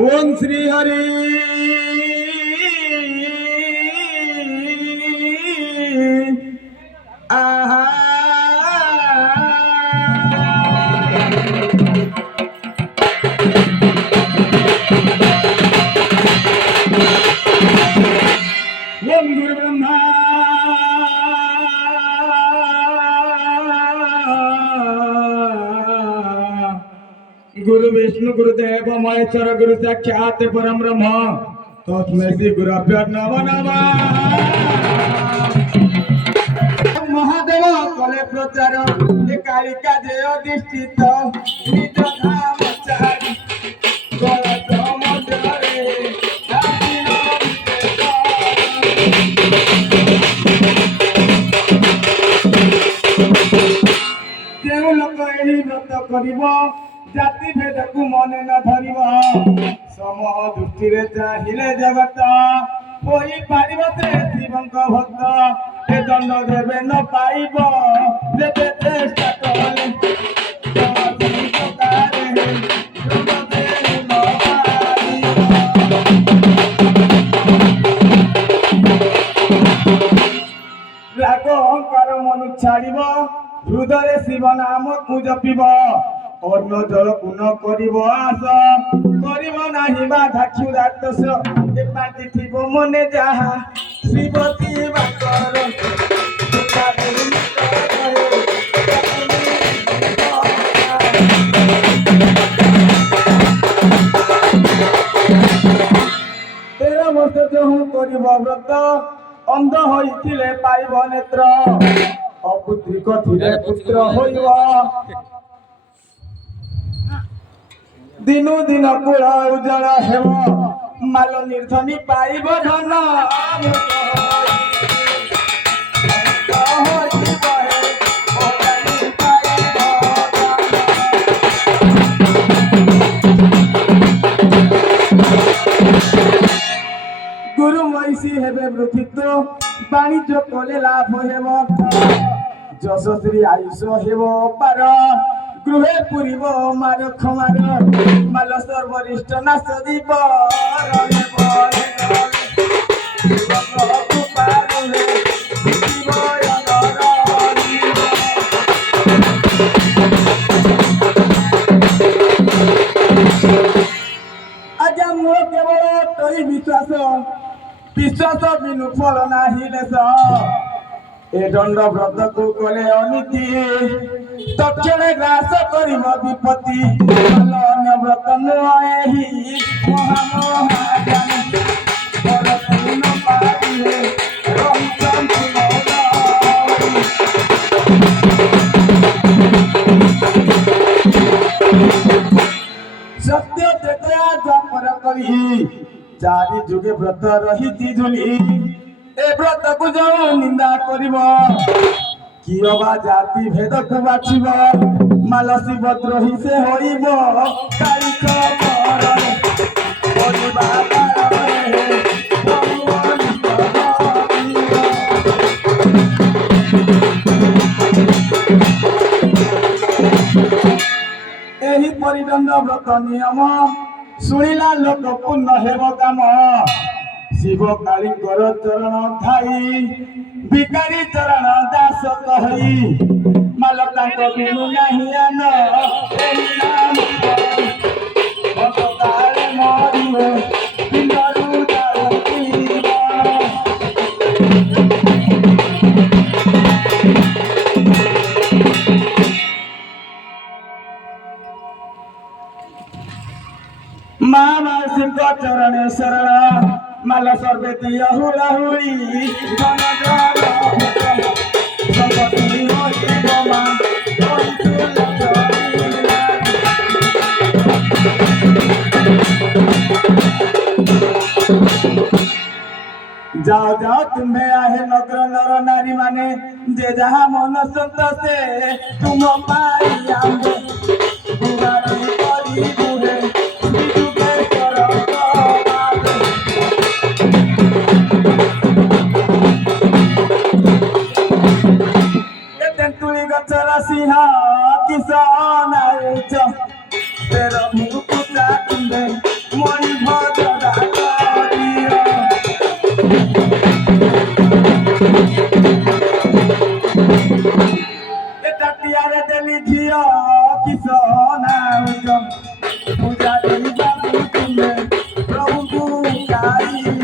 ओम श्री हरि आहा ओम गुरु ब्रह्मा गुरु विष्णु गुरुदेव महेश्वर गुरु साक्षात परम ब्रह्म तस्मै श्री गुरुभ्यो नमः महादेव कले प्रचार ए कालिका जय अधिष्ठित निज धाम चारि कलश मध्यरे केउ लोक एही व्रत करिब जाति भेद को मने न धरिब समूह दृष्टि रे चाहिले जगत होई पारिब से शिवंक भक्त ए दंड देवे न पाइब देवे चेष्टा कले राग अहंकार मनु छाड़िब हृदय शिव नाम को जपिब अन्न जल पुन करिब आस करिब नाही बाधा क्षुधार्तस ए पाटी थिब मने जाहा श्रीवती बाकर तेरह वर्ष जो करिब व्रत अंध होइथिले पाइब नेत्र अपुत्रिक थिले पुत्र होइब दिनु दिन कुल उजल हेब माल निर्धनी पाइब धन गुरु महिषी हेबे वृथित्व वाणिज्य कले लाभ हेब यशस्वी आयुष हेब पार गृहे पुरीब मार खमार माल सर्वरिष्ठ नाश दीप आज मोर केवल तोरी विश्वास विश्वास बिनु फल नाही लेस ए दंड व्रत को कले अनीति तक्षण ग्रास करिब विपत्ति अन्य व्रत नुहि महामहाज्ञान परपूर्ण पारिहे रहितंतु सत्य देखा द्वापर करी चारि जुगे व्रत रहिति झुली ए व्रत को जो निंदा करिब कियो बा जाति भेद को बाछिब मालसी बद्रोही से होइब काई खबर परिबा पारे एही परिदंड व्रत नियम सुनिला लोक पुण्य हेब काम शिव कालीकर चरण धाई भिकारी चरण दास कही मालका बिनु नहीं आन नाम भगतारे मरिवे पिंडरू मामा सिंह चरण शरण माल सर्वे दिया हुला हुली धन संपत्ति होई गोमा जाओ जाओ तुम्हें आहे नगर नर नारी माने जे जहा मन संतोषे तुम पाई आंबे बुरारी करी बुहे सिंहा किसान तेरा मुकुटा ମଣି ଭଜରା କରିଅ ଏଟାଟିଆରେ ଦେଲି ଝିଅ କିସ ନାଉଛ ପୂଜା ଦେଇ ବାବୁ ତୁମେ ପ୍ରଭୁଙ୍କୁ ଗାଇ